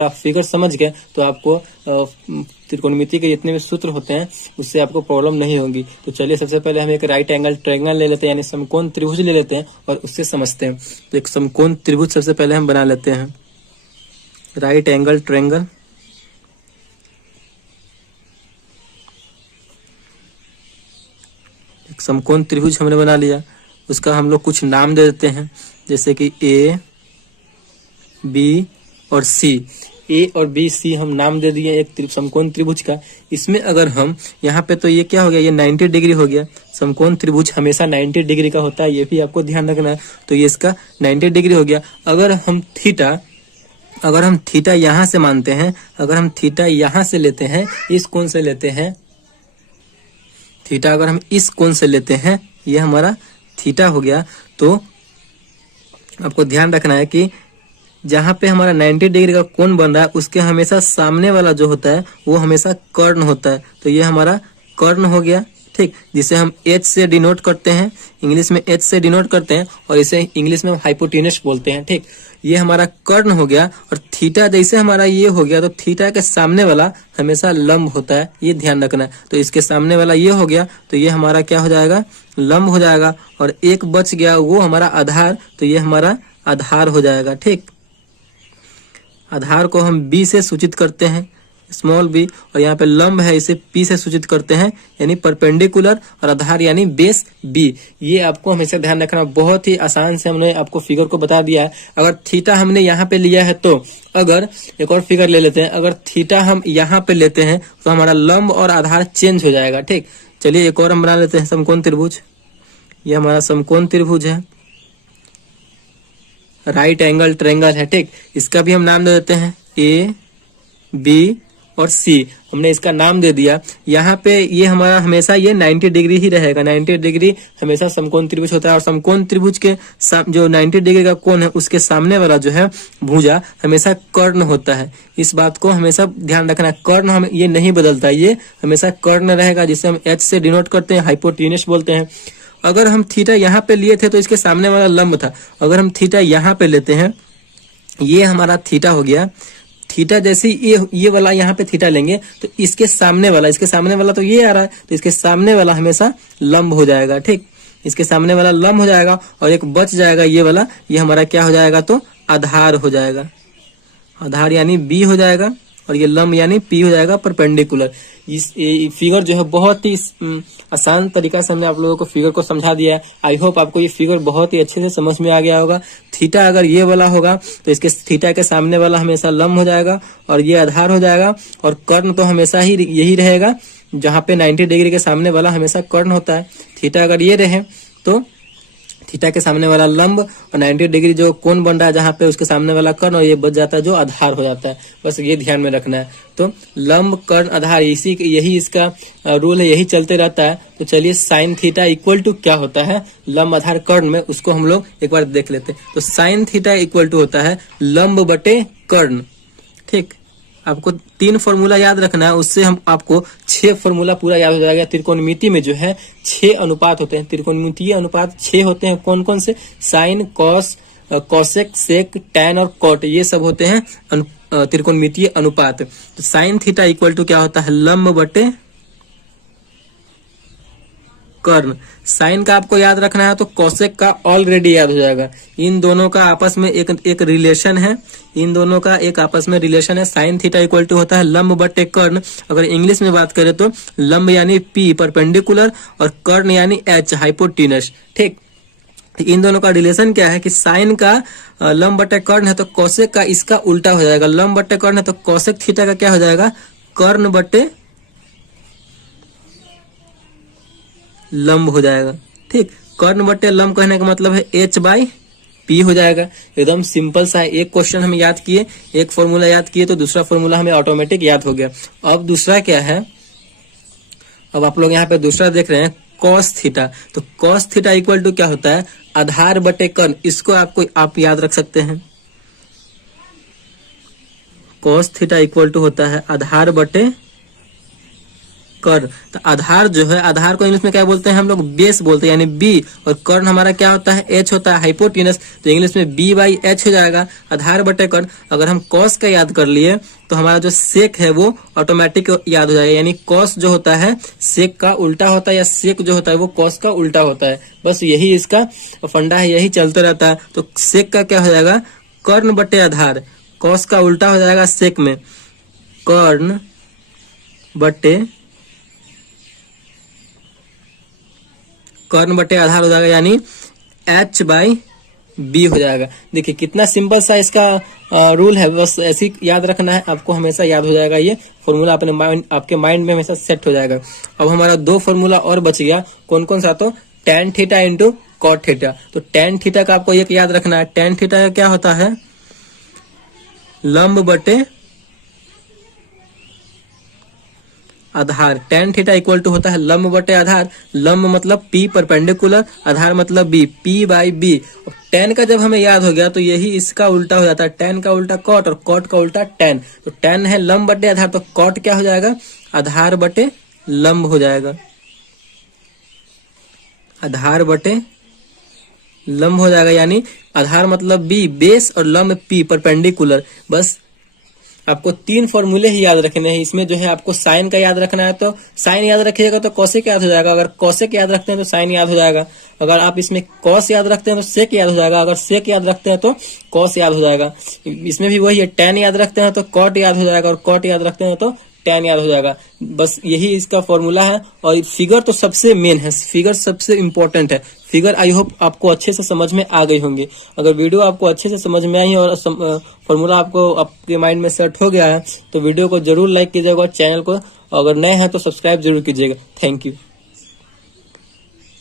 आप फिगर समझ गए तो आपको त्रिकोणमिति के जितने भी सूत्र होते हैं उससे आपको प्रॉब्लम नहीं होगी। तो चलिए सबसे पहले हम एक राइट एंगल ट्रायंगल ले लेते हैं, यानी समकोण त्रिभुज ले लेते हैं और उससे समझते हैं। तो एक समकोण त्रिभुज सबसे पहले हम बना लेते हैं, राइट एंगल ट्रायंगल। एक समकोण त्रिभुज हमने बना लिया, उसका हम लोग कुछ नाम दे देते हैं, जैसे कि ए, बी और सी। ए और बी सी हम नाम दे दिए एक समकोण त्रिभुज का। इसमें अगर हम यहाँ पे, तो ये क्या हो गया, ये 90 डिग्री हो गया। समकोण त्रिभुज हमेशा 90 डिग्री का होता है, ये भी आपको ध्यान रखना है। तो ये इसका 90 डिग्री हो गया। अगर हम थीटा यहाँ से मानते हैं, अगर हम थीटा यहाँ से लेते हैं, इस कोण से लेते हैं, थीटा अगर हम इस कोण से लेते हैं, ये हमारा थीटा हो गया। तो आपको ध्यान रखना है कि जहाँ पे हमारा 90 डिग्री का कोण बन रहा है उसके हमेशा सामने वाला जो होता है वो हमेशा कर्ण होता है। तो ये हमारा कर्ण हो गया, ठीक, जिसे हम H से डिनोट करते हैं, इंग्लिश में H से डिनोट करते हैं और इसे इंग्लिश में हाइपोटेनस बोलते हैं, ठीक। ये हमारा कर्ण हो गया। और थीटा जैसे हमारा ये हो गया, तो थीटा के सामने वाला हमेशा लंब होता है, ये ध्यान रखना है। तो इसके सामने वाला ये हो गया, तो ये हमारा क्या हो जाएगा, लंब हो जाएगा। और एक बच गया वो हमारा आधार, तो ये हमारा आधार हो जाएगा, ठीक। आधार को हम बी से सूचित करते हैं, स्मॉल बी, और यहाँ पे लंब है इसे पी से सूचित करते हैं, यानी परपेंडिकुलर, और आधार यानी बेस बी। ये आपको हमेशा ध्यान रखना। बहुत ही आसान से हमने आपको फिगर को बता दिया है। अगर थीटा हमने यहाँ पे लिया है, तो अगर एक और फिगर ले लेते हैं, अगर थीटा हम यहाँ पे लेते हैं तो हमारा लंब और आधार चेंज हो जाएगा, ठीक। चलिए एक और हम बना लेते हैं समकोण त्रिभुज। ये हमारा समकोण त्रिभुज है, राइट एंगल ट्रायंगल है, ठीक। इसका भी हम नाम दे देते हैं ए, बी और सी। हमने इसका नाम दे दिया। यहाँ पे ये हमारा हमेशा ये 90 डिग्री ही रहेगा। 90 डिग्री हमेशा समकोण त्रिभुज होता है। और समकोण त्रिभुज के जो 90 डिग्री का कोण है उसके सामने वाला जो है भुजा हमेशा कर्ण होता है। इस बात को हमेशा ध्यान रखना। कर्ण हम ये नहीं बदलता, ये हमेशा कर्ण रहेगा, जिसे हम H से डिनोट करते हैं, हाइपोटेनस बोलते हैं। अगर हम थीटा यहाँ पे लिए थे तो इसके सामने वाला लंब था। अगर हम थीटा यहाँ पे लेते हैं, ये हमारा थीटा हो गया। थीटा जैसे ये वाला यहाँ पे थीटा लेंगे तो इसके सामने वाला तो ये आ रहा है, तो इसके सामने वाला हमेशा लंब हो जाएगा, ठीक। इसके सामने वाला लंब हो जाएगा और एक बच जाएगा ये वाला, ये हमारा क्या हो जाएगा, तो आधार हो जाएगा। आधार यानी बी हो जाएगा और ये लंब यानी पी हो जाएगा, परपेंडिकुलर। इस फिगर जो है बहुत ही आसान तरीका से हमने आप लोगों को फिगर को समझा दिया है। आई होप आपको ये फिगर बहुत ही अच्छे से समझ में आ गया होगा। थीटा अगर ये वाला होगा तो इसके थीटा के सामने वाला हमेशा लंब हो जाएगा और ये आधार हो जाएगा। और कर्ण तो हमेशा ही यही रहेगा, जहाँ पे 90 डिग्री के सामने वाला हमेशा कर्ण होता है। थीटा अगर ये रहे तो थीटा के सामने वाला लंब और 90 डिग्री जो कोण बन रहा है जहाँ पे उसके सामने वाला कर्ण, और ये बच जाता है जो आधार हो जाता है। बस ये ध्यान में रखना है। तो लंब कर्ण आधार यही इसका रूल है, यही चलते रहता है। तो चलिए साइन थीटा इक्वल टू क्या होता है लंब आधार कर्ण में, उसको हम लोग एक बार देख लेते हैं। तो साइन थीटा इक्वल टू होता है लंब बटे कर्ण, ठीक। आपको 3 फॉर्मूला याद रखना है, उससे हम आपको 6 फॉर्मूला पूरा याद हो जाएगा। त्रिकोणमिति में जो है 6 अनुपात होते हैं। त्रिकोणमितीय अनुपात 6 होते हैं। कौन कौन से? साइन, कॉस, कॉसेक, सेक, टैन और कॉट, ये सब होते हैं त्रिकोणमितीय अनुपात। तो साइन थीटा इक्वल टू क्या होता है, लंब बटे कर्ण। साइन का आपको याद रखना है तो कॉसेक का ऑलरेडी याद हो जाएगा। इन दोनों का आपस में एक रिलेशन है, इन दोनों का एक आपस में रिलेशन है। साइन थीटा इक्वल टू होता है लंब बटे कर्ण। अगर इंग्लिश में बात करें तो लंब यानी पी, परपेंडिकुलर, और कर्ण यानी एच, हाइपोटेनस, ठीक। इन दोनों का रिलेशन क्या है कि साइन का लंब बटे कर्ण है तो कॉसेक का इसका उल्टा हो जाएगा। लंब बटे कर्ण है तो कॉसेक थीटा का क्या हो जाएगा, कर्ण बटे लंब हो जाएगा, ठीक। कर्ण बटे लंब कहने का मतलब है H बाई P हो जाएगा। एकदम सिंपल सा है। एक क्वेश्चन हम याद किए, एक फॉर्मूला याद किए, तो दूसरा फॉर्मूला हमें ऑटोमेटिक याद हो गया। अब दूसरा क्या है, अब आप लोग यहाँ पे दूसरा देख रहे हैं कॉस थीटा। तो कॉस थीटा इक्वल टू क्या होता है, आधार बटे कर्ण। इसको आप याद रख सकते हैं। कॉस थीटा इक्वल टू होता है आधार बटे कर्ण। तो आधार जो है, आधार को इंग्लिश में क्या बोलते हैं हम लोग, बेस बोलते हैं, यानी बी। और कर्ण हमारा क्या होता है, एच होता है, हाइपोटेनस। तो इंग्लिश में B/H हो जाएगा, आधार बटे कर्ण। अगर हम कॉस का याद कर लिए तो हमारा जो सेक है वो ऑटोमेटिक याद हो जाएगा, यानी कॉस जो होता है सेक का उल्टा होता है, या सेक जो होता है वो कॉस का उल्टा होता है। बस यही इसका फंडा है, यही चलता रहता है। तो सेक का क्या हो जाएगा, कर्ण बटे आधार। कॉस का उल्टा हो जाएगा सेक में, कर्ण बटे आधार हो जाएगा, यानी H/B हो जाएगा। देखिए कितना सिंपल सा इसका रूल है, बस ऐसे ही याद रखना है आपको, हमेशा याद हो जाएगा ये फॉर्मूला, आपके माइंड में हमेशा सेट हो जाएगा। अब हमारा 2 फॉर्मूला और बच गया, कौन कौन सा, तो tan theta into cot theta. तो tan थीटा का आपको एक याद रखना है, tan थीटा का क्या होता है, लंब बटे आधार। tan थीटा इक्वल टू होता है लंब बटे आधार। लंब मतलब P परपेंडिकुलर, आधार मतलब B, P/B। tan का जब हमें याद हो गया तो यही इसका उल्टा हो जाता है, tan का उल्टा कॉट और कॉट का उल्टा tan। तो tan है लंब बटे आधार, तो कॉट क्या हो जाएगा, आधार बटे लंब हो जाएगा, आधार बटे लंब हो जाएगा। यानी आधार मतलब B बेस और लंब P परपेंडिकुलर। बस आपको 3 फॉर्मूले ही याद रखने हैं। इसमें जो है आपको साइन का याद रखना है, तो साइन याद रखिएगा तो कॉसेक याद हो जाएगा। अगर कॉसेक याद रखते हैं तो साइन याद हो जाएगा। अगर आप इसमें कॉस याद रखते हैं तो सेक याद हो जाएगा। अगर सेक याद रखते हैं तो कॉस याद हो जाएगा। इसमें भी वही है, tan याद रखते हैं तो कॉट याद हो जाएगा, और कॉट याद रखते हैं तो tan याद हो जाएगा। बस यही इसका फॉर्मूला है। और फिगर तो सबसे मेन है, फिगर सबसे इंपॉर्टेंट है। फिगर आई होप आपको अच्छे से समझ में आ गई होंगी। अगर वीडियो आपको अच्छे से समझ में आई और फॉर्मूला आपको आपके माइंड में सेट हो गया है तो वीडियो को जरूर लाइक कीजिएगा और चैनल को अगर नए हैं तो सब्सक्राइब जरूर कीजिएगा। Thank you.